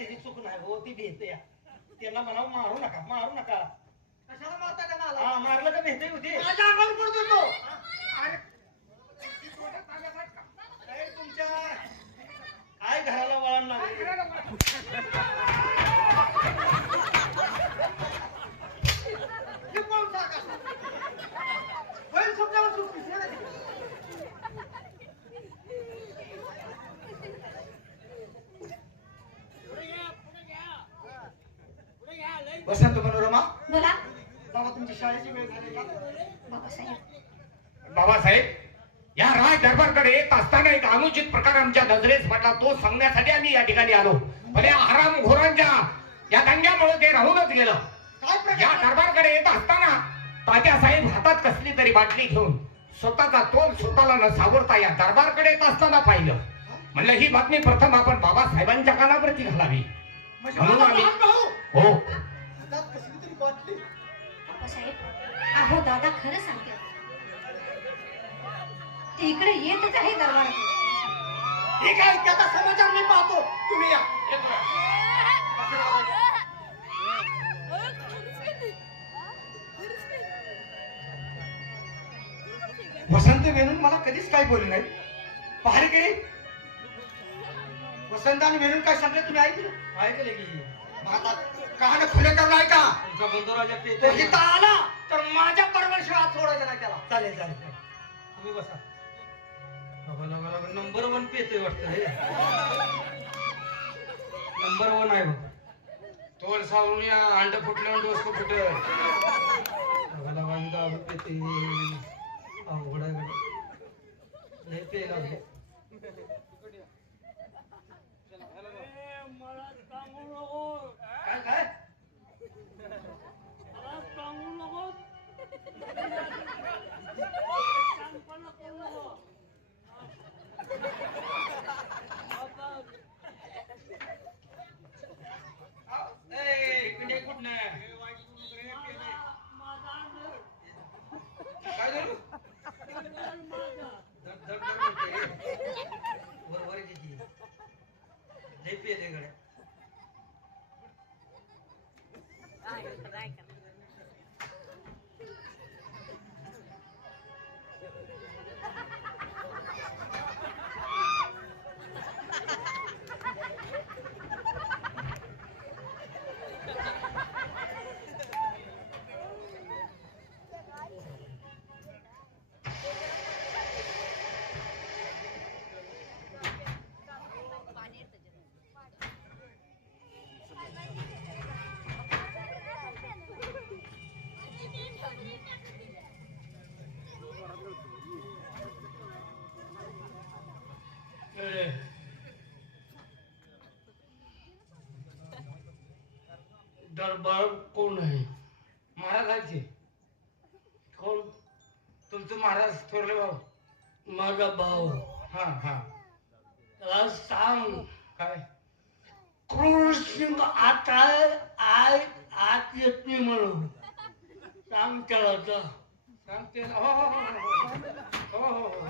त्याची चूक नाही हो, ती भेटते. त्यांना म्हणावं मारू नका, मारू नका. कशाला मारता का मला? हा, मारलं का भेटते होती. माझ्या अंगावर पडतो तो. आणि काय तुमच्या काय घराला वळण लागले. हे कोण सांगा? बैल सुटल्यावर सुटली. हे नाही. वसंत मनोरमा, बोला बाबा तुमची शाळेची वेळ झाली का? बाबासाहेब. बाबासाहेब, या राज दरबारकडे येत असताना एक अनुचित प्रकार आमच्या नजरेस पडला. तो सांगण्यासाठी आम्ही या ठिकाणी आलो. पण या हरामखोरांच्या या दंग्यामुळे ते राहूनच गेलं. काय या प्रकार? दरबारकडे येत असताना तात्यासाहेब हातात कसली तरी बाटली घेऊन स्वतःचा तोल स्वतःला न सावरता या दरबारकडे येत असताना पाहिलं. म्हणलं ही बातमी प्रथम आपण बाबासाहेबांच्या कानावरती घालावी. म्हणजे म्हणून माझा आम्ही लहान भाऊ हो हातात कसली तरी बाटली. बाबासाहेब, अहो दादा खरं सांगते, ते इकडे येतच आहे दरबारात. ठीक आहे, त्याचा समाचार मी पाहतो. तुम्ही या. वसंत मेनून मला कधीच काय बोलले नाही. पहारे गेले. वसंत आणि मेनून काय सांगले तुम्ही ऐकलं? ऐकले की मग आता कहाणं खुले करून ऐका. तुमचा बंधुराजा तो पेते. इथं आला तर माझ्या परमेश्वर हात सोडायचा नाही त्याला. चालेल चालेल, तुम्ही बसा. नंबर 1 पेतोय वाटतं हे. नंबर 1 आहे बघ. तोल सावरून या अंड फुटलं डोस फुटलं. दारू पेते. अवघड आहे गड्या. लय पेला हे. काय काय इकडे कुठनं काय झालं? बरोबर आहे किती लय पेले गड्या. दरबार कोण आहे? महाराज आहेत की. कोण? तुमचं महाराज थोरले भाऊ. माझा भाऊ. हा हा. त्याला सांग काय कृष्ण आता आत येत नाही म्हणून सांग त्याला. सांगते. हो हो हो हो हो हो.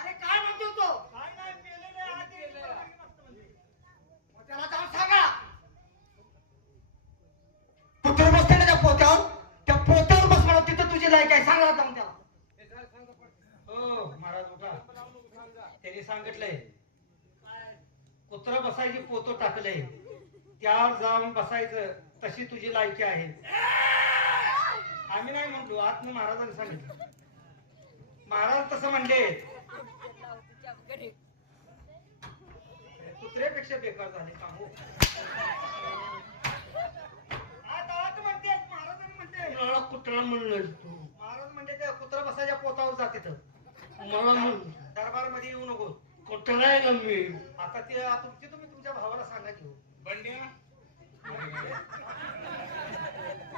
अरे काय म्हणतो तो? काय नाही पेलेलं आहे, आत गेलेलं आहे. मग त्याला जाऊन सांगा. पुत्र बसते ना त्या पोत्यावर. त्या पोत्यावर बस म्हणा. तिथं तुझी लायक आहे. सांगा जाऊन त्याला. हो महाराज उठा. त्यांनी सांगितलंय कुत्र बसायची पोतं टाकलंय त्यावर जाऊन बसायचं. तशी तुझी लायकी आहे. आम्ही नाही म्हणलो, आत्म महाराजांनी सांगितलं. महाराज तसं म्हणले. कुत्र्यापेक्षा बेकार झाले काम हो. आत म्हणते महाराजांनी म्हणते. मला कुत्रा म्हणलं तू. महाराज म्हणजे त्या कुत्रा बसायच्या पोतावर जाते तर मला दरबार मध्ये येऊ नको. कुत्रा आहे का मी? आता ते तुमची तुम्ही तुमच्या भावाला सांगा की. बंड्या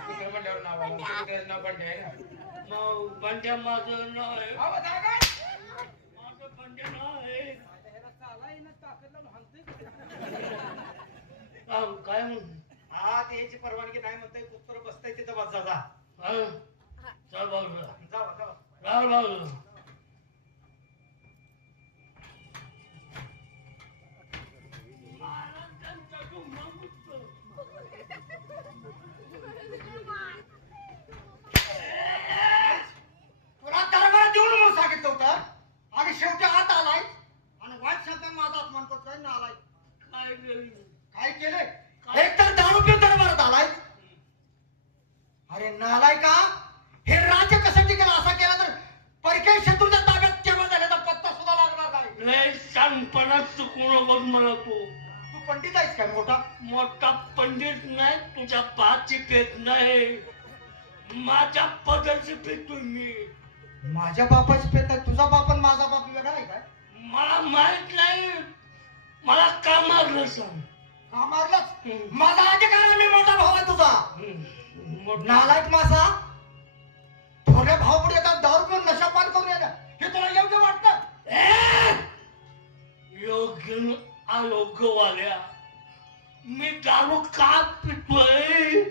कुत्र म्हणल्यावर नाव आलं. कुत्र्याचं नाव बंड्या आहे ना. नाव बंड्या माझं नाव आहे. अहो, दादा काय? माझं बंड्या नाव आहे. काय म्हणून? हा आत यायची परवानगी नाही म्हणताय कुत्र बसताय तिथं बस जा हा? चल बाजूला जावा जावा राह बाजूला तुला दरबार देऊन म्हणून सांगितलं होतं आणि शेवटी आत आलाय आणि वाईट शब्दात माझा अपमान करतोय ना आलाय काय केलं? काय केलंय एक तर दारू पिऊन दरबारात आलाय अरे नालाय का हे राज्य कसं टिकेल असा केला तर परकीय शत्रूच्या ताब्यात केव्हा झाल्याचा पत्ता सुद्धा लागणार नाही लय शानपणात चुकू नकोस मला तू पंडित आहेस काय मोठा मोठा पंडित नाही तुझ्या पाची पेत नाही माझ्या पदाची पेतोय मी माझ्या बापाची पेत आहे तुझा बाप आणि माझा बाप वेगळा आहे काय मला माहित नाही मला का मारलं सांग का मारलास माझा अधिकार आहे, मी मोठा भाऊ आहे तुझा मोठा नालायक मासा थोड्या भाऊ पुढे येतात दारू पिऊन नशा पान करून येणार हे तुला योग्य वाटतं योग्य न अयोग्य वाल्या मी दारू का पितोय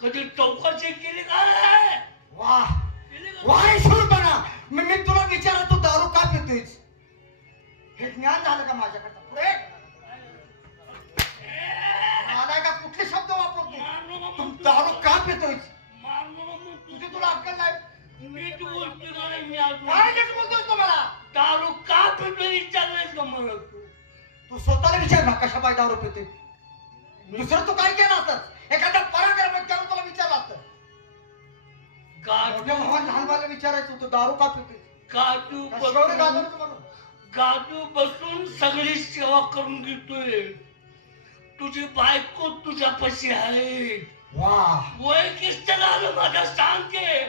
कधी चौकशी केली काय वाह वाह शूरपणा मी तुला विचारा तू दारू का पितोयस हे ज्ञान झालं का माझ्याकडे पुढे मला का कुठले शब्द वापरतो तू दारू का पितोयस तुझी तुला अक्कल नाही नीट बोलतो नाही मी अजून काय नीट बोलतोस तू मला दारू का पितोय विचारलंय का मला तू तू स्वतःला विचार ना कशा पाय दारू पिते दुसरं तू काय केलं असत एखाद्या पराक्रमात त्याला तुला विचारलं असतं मोठ्या भावाला लहान भावाला विचारायचं होतं दारू का पिते गाजू बसून सगळी सेवा करून घेतोय तुझी बायको तुझ्यापाशी आहे वाह वय किस्त झालं माझं सांगते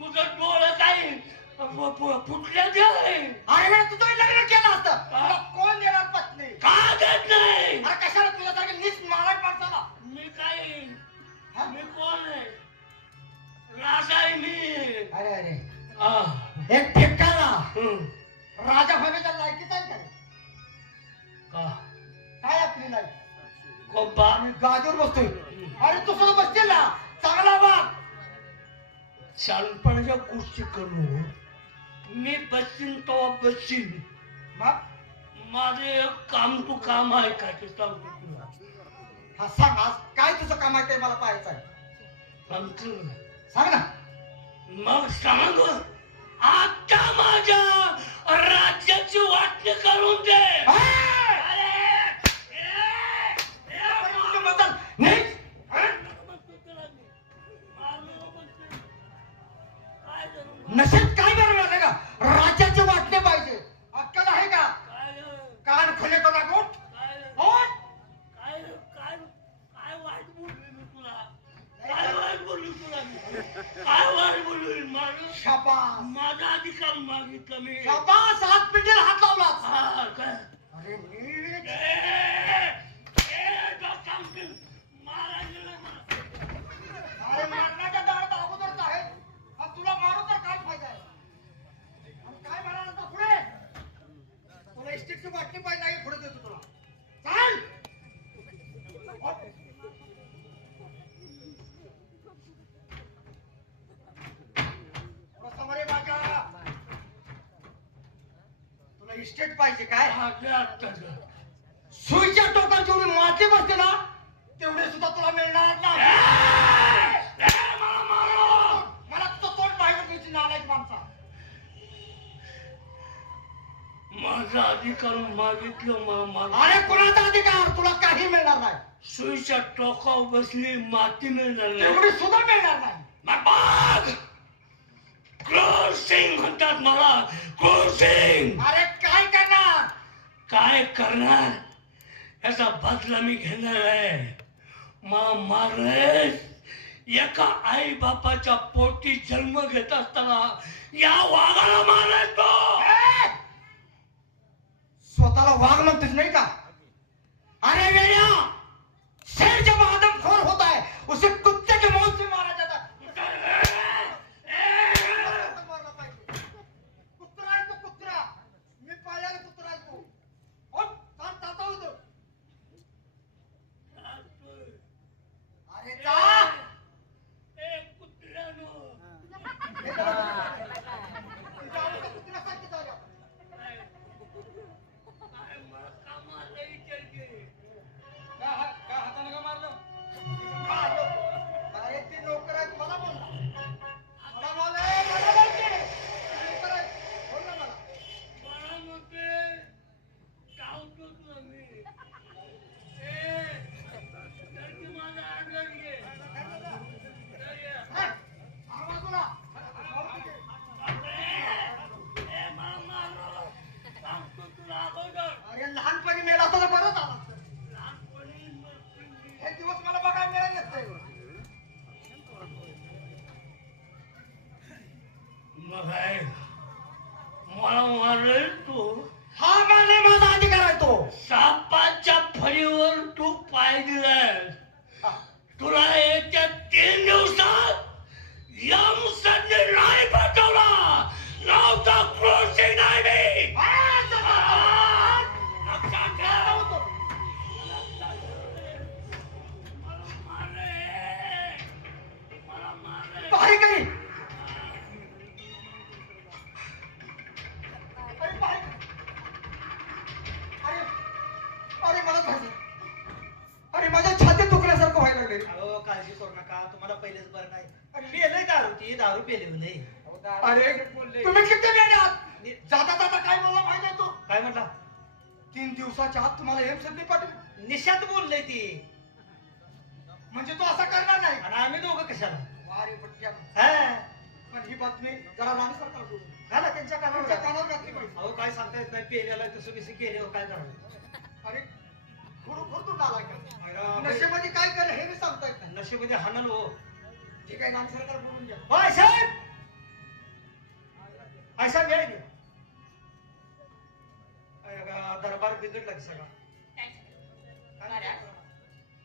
तुझं डोळं काय फुटल्या ते अरे वेळ तुझं लग्न केलं असतं तुला कोण देणार पत्नी का देत नाही अरे कशाला तुझ्या सारखे नीच मालक माणसाला मी काय मी कोण आहे राजा आहे मी अरे अरे आ, एक ठेकाना हं. राजा व्हायच्या लायकीच आहे काय का काय आपली नाही कोबा आम्ही गादीवर बसतोय अरे तू सुद्धा बसतील ना चांगला वाग शानपणाच्या गोष्टी करू मी बसीन तो बसीन मग माझे एक काम तू काम आहे का ते सांगतो तुला हा सांग आज काय तुझं काम आहे ते मला पाहायचं आहे सांगतो ना. सांग ना मग सांग आता माझ्या राज्याची वाटणी करून दे बदल नाही नशेत काय बरं झालं का राज्याचे वाटणे पाहिजे अक्कल आहे का कान खुले तो लागून शाबास माझा अधिकार मागितला मी शाबास हात पिंडीला हात लावला हा, काय? अरे नीट. अरे मरणाच्या दारात अगोदरच आहे आणि तुला मारू तर काय फायदा आहे आणि काय म्हणाला तर पुढे तुला इस्टेटची वाटणी पाहिजे आहे पुढे देतो तुला चाल समोरे बाजा तुला इस्टेट पाहिजे काय सुईच्या टोकात जेवढी माती बसते ना तेवढे सुद्धा तुला मिळणार नाही मला तुझं तोंड पाहिजे तुझी नालायक माणसा माझा अधिकार मागितलं मला अरे कोणाचा अधिकार तुला काही मिळणार नाही सुईच्या टोकावर बसली माती मिळणार तेवढी सुद्धा मिळणार नाही क्रूर सिंग म्हणतात मला क्रूर सिंग अरे काय करणार काय करणार याचा बदला मी घेणार आहे मारलेस एका आई बापाच्या पोटी जन्म घेत असताना या वाघाला मारलाय तो स्वतःला वाघ म्हणतेस नाही का अरे वेड्या शेर जब आदमखोर होता है उसे कुत्ते के मौत से मारा जाता है मारला पाहिजे. कुत्रा आहे तो कुत्रा मी पाळलेला कुत्रा आहे तो चाल ताता होतो अरे बघाय मला मारेल तू हा मारणे माझा अधिकार आहे तो. सापाच्या फळीवर तू पाय दिलास तुला येत्या 3 दिवसात या मुसाने नाही पाठवला नव्हता क्रोसिंग नाही मी. लक्षात ठेव. मला मारे. बाहेर काही अरे बाहेर. अरे अरे मला खायचं. अरे माझ्या छातीत दुखण्यासारखं व्हायला लागले. अहो काळजी करू नका तुम्हाला पहिलेच बरं नाही पेलय दारू ती दारू पेले नाही अरे तुम्ही किती वेळ आहात? जाता जाता काय बोलला माहिती आहे तो? काय म्हटला 3 दिवसाच्या आत तुम्हाला एम संदीप पाटील निशात बोललंय ती म्हणजे तो असा करणार नाही. आणि आम्ही दोघं कशाला वारे पट्ट्या. हा पण ही बातमी जरा राणी सरकार सोडून घाला त्यांच्या तुमच्या कानावर कानावर घातली पाहिजे. अहो काय सांगता येत नाही पेल्याला तसं कसं केल्यावर काय करावं अरे खरोखर तू नालायक. नशेमध्ये काय केलं हे मी सांगता येत नाही. नशेमध्ये हाणल हो ठीक आहे राणी सरकार बोलून घ्या. होय साहेब ऐसा वेळ घे दरबार बिघडला की सगळा काय झालं? महाराज,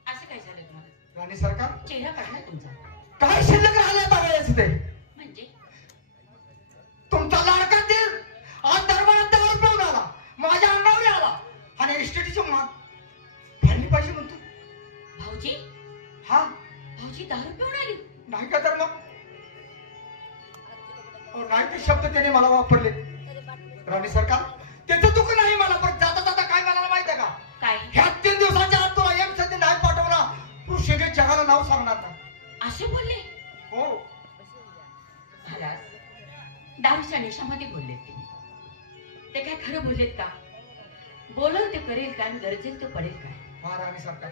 असं काय झालं तुम्हाला? राणी सरकार चेहरा काढला तुमचा. काय शिल्लक राहिलं बघायचं ते. म्हणजे तुमचा लाडका दीर आज दरबारात दारू पिऊन आला माझ्या अंगावर आला आणि इस्टेटीची मान फाडली पाहिजे म्हणतो. भाऊजी हा भाऊजी दारू पिऊन आली. नाही का तर मग नाही ते शब्द त्याने मला वापरले. राणी सरकार त्याचं दुःख नाही मला पण जाता जाता काय मला माहिती आहे का काय ह्या 3 दिवसाच्या आत तुला एम संधी नाही पाठवला तू शेगे जगाला नाव सांगणार नाही. असे बोलले? हो महाराज दारूच्या नेशामध्ये बोललेत ते काय खरं बोललेत का? बोलल ते करेल का आणि गरजेल ते पडेल काय? महाराणी सरकार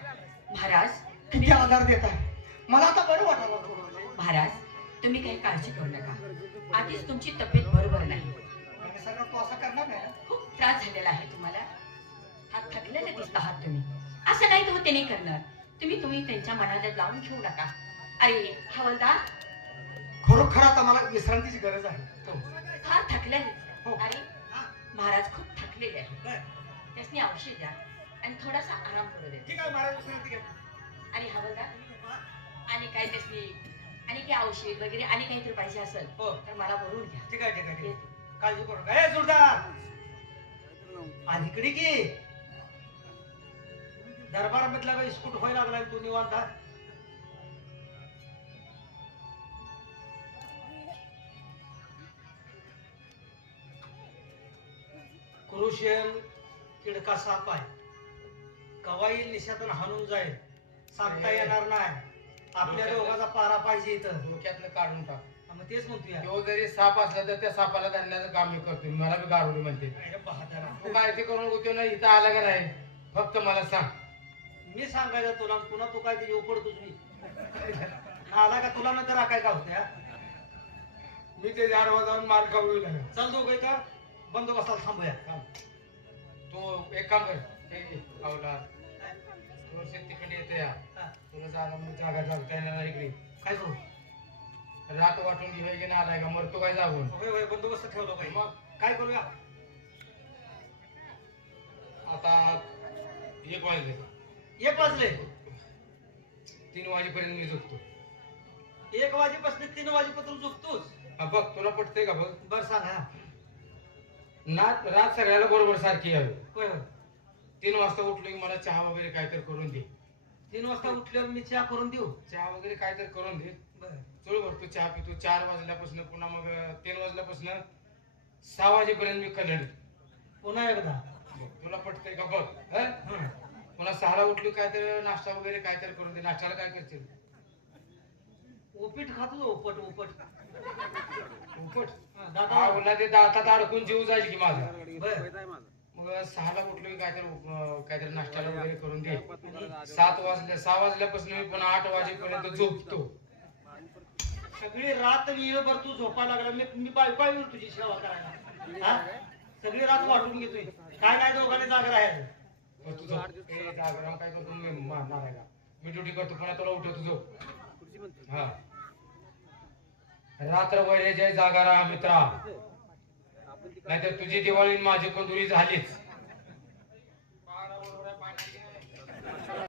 महाराज किती आधार देत आहे मला आता बरं वाटायला लागलं. महाराज तुम्ही काही काळजी करू नका. आधीच तुमची तब्येत बरोबर नाही. राणी सरकार तू असं करणार नाही ना? खूप त्रास झालेला आहे तुम्हाला. हात थकलेले दिसत आहात तुम्ही. असं नाही तर ते नाही करणार. तुम्ही त्यांच्या मनाला लावून घेऊ नका. अरे हवलदार खरोखर आता मला विश्रांतीची गरज आहे. तो फार थकलेले. हो. अरे महाराज खूप थकलेले आहे. त्यासनी औषध द्या आणि थोडासा आराम करू दे. ठीक आहे महाराज विश्रांती घ्या. आणि हवलदार आणि काय त्यासनी आणि काय औषध वगैरे आणि काहीतरी पाहिजे असेल हो तर मला बोलवून घ्या. ठीक आहे ठीक आहे ठीक आहे. येते. काळजी करू नका ए जोरदार आणि इकडे की दरबारामधला इस्कूट व्हायला लागलाय तू निवांत आहे. क्रुशियन किडका साप आहे कवाई निशातून हाणून जाईल सांगता येणार नाही. आपल्या दोघाचा पारा पाहिजे इथं. डोक्यातलं काढून टाक. हा, मग तेच म्हणतोय तो जरी साप असला तर त्या सापाला धरण्याचं काम मी करतो. मला बी गारुडी म्हणते. अरे बहादरा तू काय ते करून होतो ना इथं आला का नाही फक्त मला सांग. मी सांगायचं तुला पुन्हा तू काय ते येऊ पडतोस मी आला का तुला नंतर राखाय का होत्या मी ते झाडावर जाऊन मार खाऊ लागला. चल दोघं का बंदोबस्ताला थांबूया. तो एक काम कर हे घे, अवलाद. थोडंसं तिकडे येते या हा. तुला जागा मग जागा जागता येणार इकडे. काय करू रात वाटून घेऊया की नाही आलाय का मरतो काय जागून. होय होय बंदोबस्त ठेवलो काही मग काय करूया आता 1 वाजले. 1 वाजले 3 वाजेपर्यंत मी झोपतो. 1 वाजेपासून 3 वाजेपर्यंत झोपतोस. हा, बघ तुला पटतंय का बघ. बर सांग हा रात सगळ्याला बरोबर सारखी यावी. होय होय 3 वाजता उठलो की मला चहा वगैरे काहीतरी करून दे. 3 वाजता उठल्यावर मी चहा करून देऊ. चहा वगैरे काहीतरी करून दे. बर चुळ भरतो चहा पितो. 4 वाजल्यापासून पुन्हा मग 3 वाजल्यापासून 6 वाजेपर्यंत मी कलर. पुन्हा एकदा तुला पटतंय का बघ. हं? हं. पुन्हा 6ला उठलो काहीतरी नाश्ता वगैरे काहीतरी करून दे. नाश्त्याला काय करशील. उपीट खातो उपट उपट उपट हा, दादा ओला ते दातात अडकून जीव जाईल की माझा. बर मग 6ला उठलो की काहीतरी नाश्त्याला वगैरे करून दे. 6 वाजल्यापासून मी पुन्हा 8 वाजेपर्यंत झोपतो. सगळी रात वेळभर तू झोपायला लागला. मी बायको येईल तुझी सेवा करायला. हा सगळी रात वाटून घेतोय. काय नाही दोघांनी जागा राहायचं. मग तुझं जागरण काय करतो मी मारणार आहे का. मी ड्युटी करतो पुन्हा तुला उठवतो झोप. हा रात्र वैरेच्या जागा राहा मित्रा, नाहीतर तुझी दिवाळी आणि माझी कंदुरी झालीच.